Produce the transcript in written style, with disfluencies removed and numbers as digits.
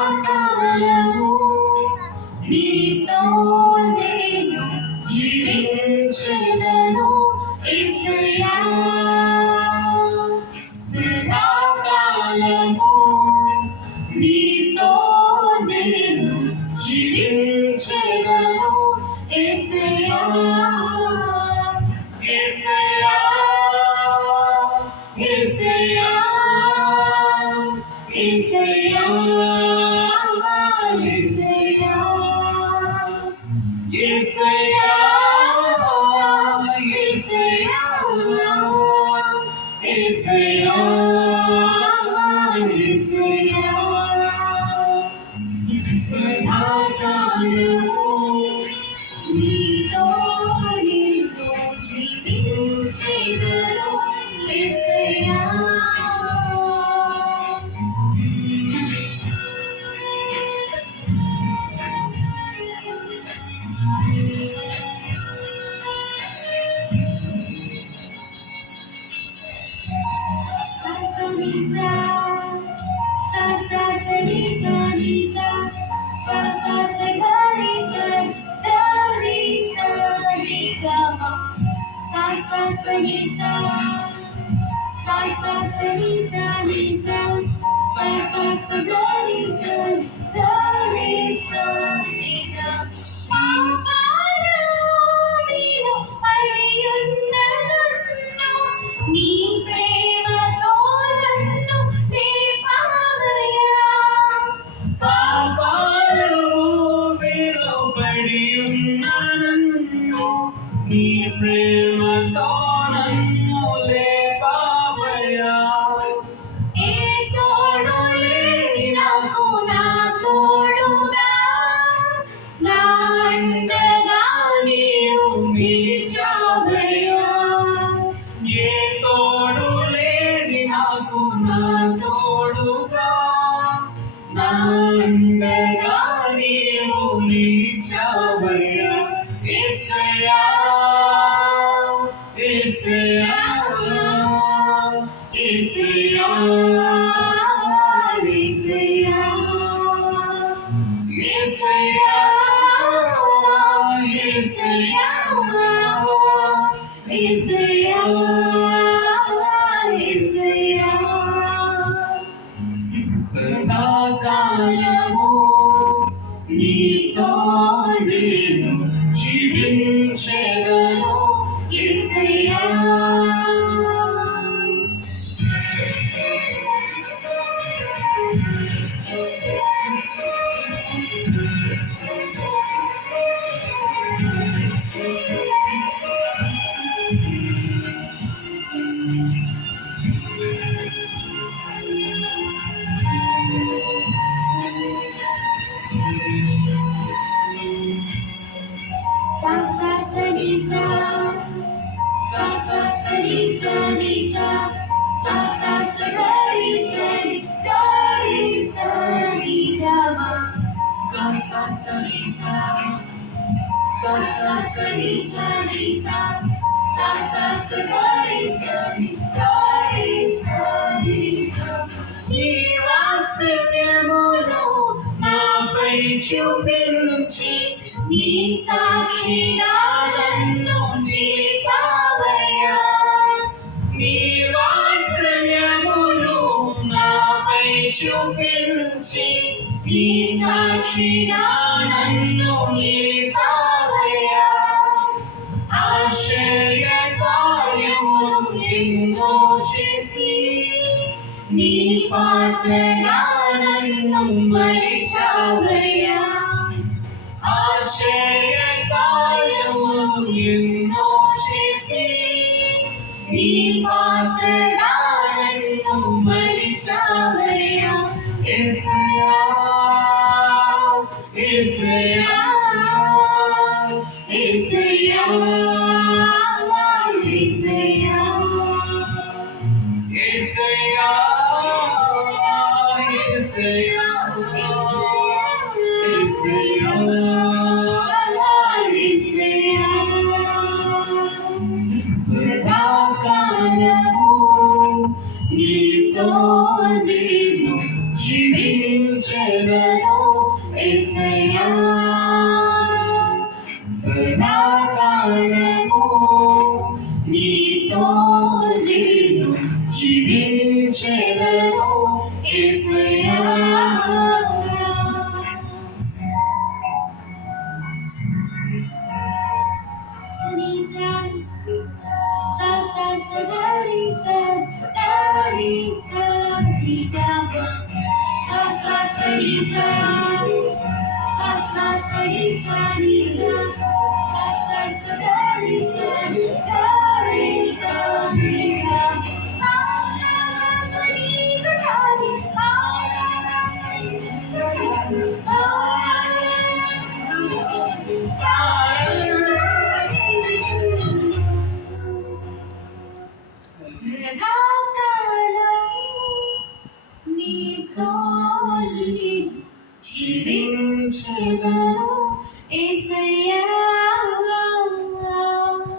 సదాకాలము నీతో నేను జీవించెదను యేసయ్యా. సదాకాలము నీతో నేను జీవించెదను యేసయ్యా. యేసయ్యా యేసయ్యా యేసయ్యా యేసయ్యా యేసయ్యా యేసయ్యా యేసయ్యా యేసయ్యా. సదాకాలము నీతో నేను జీవించెదను యేసయ్యా. నీ ప్రేమతో నన్ను నింపావయ్యా. పాపాలు మీలో పడి ఉన్న నన్ను నీ ప్రేమతో నన్ను లేపావయ్యా. ఏ తోడు లేని నాకు నా తోడుగా నా అండగా నీవు నిలిచావయ్యా. ఏ తోడు లేని నాకు నా తోడుగా నా అండగా నీవు నిలిచావయ్యా. యేసయ్యా యేసయ్యా యేసయ్యా యేసయ్యా యేసయ్యా యేసయ్యా యేసయ్యా యేసయ్యా. సదాకాలము నీతో నేను జీవించెదను యేసయ్యా. నీ వాత్సల్యమును నాపై చూపించి నీ సాక్షిగా నన్ను నిలిపావయ్యా. నీ వాత్సల్యమును నాపై చూపించి నీ సాక్షిగా నన్ను నిలిపావయ్యా. ఆశ్చర్య కార్యములు ఎన్నో చేసి నీ పాత్రగా నన్ను మలిచావయ్యా. ఆశ్చర్య కార్యములు ఎన్నో చేసి నీ పాత్రగా నన్ను మలిచావయ్యా. యేసయ్యా యేసయ్యా యేసయ్యా యేసయ్యా యేసయ్యా యేసయ్యా యేసయ్యా యేసయ్యా సదాకాలము నీతో నేను జీవించెదను యేసయ్యా సదాకాలము నీతో నేను జీవించెదను యేసయ్యా sa sa sa dari sa di da sa sa sa di sa sa sa sa di sa di sa sa sa sa dari sa di da sa sa sa di da జీవించెదను యేసయ్యా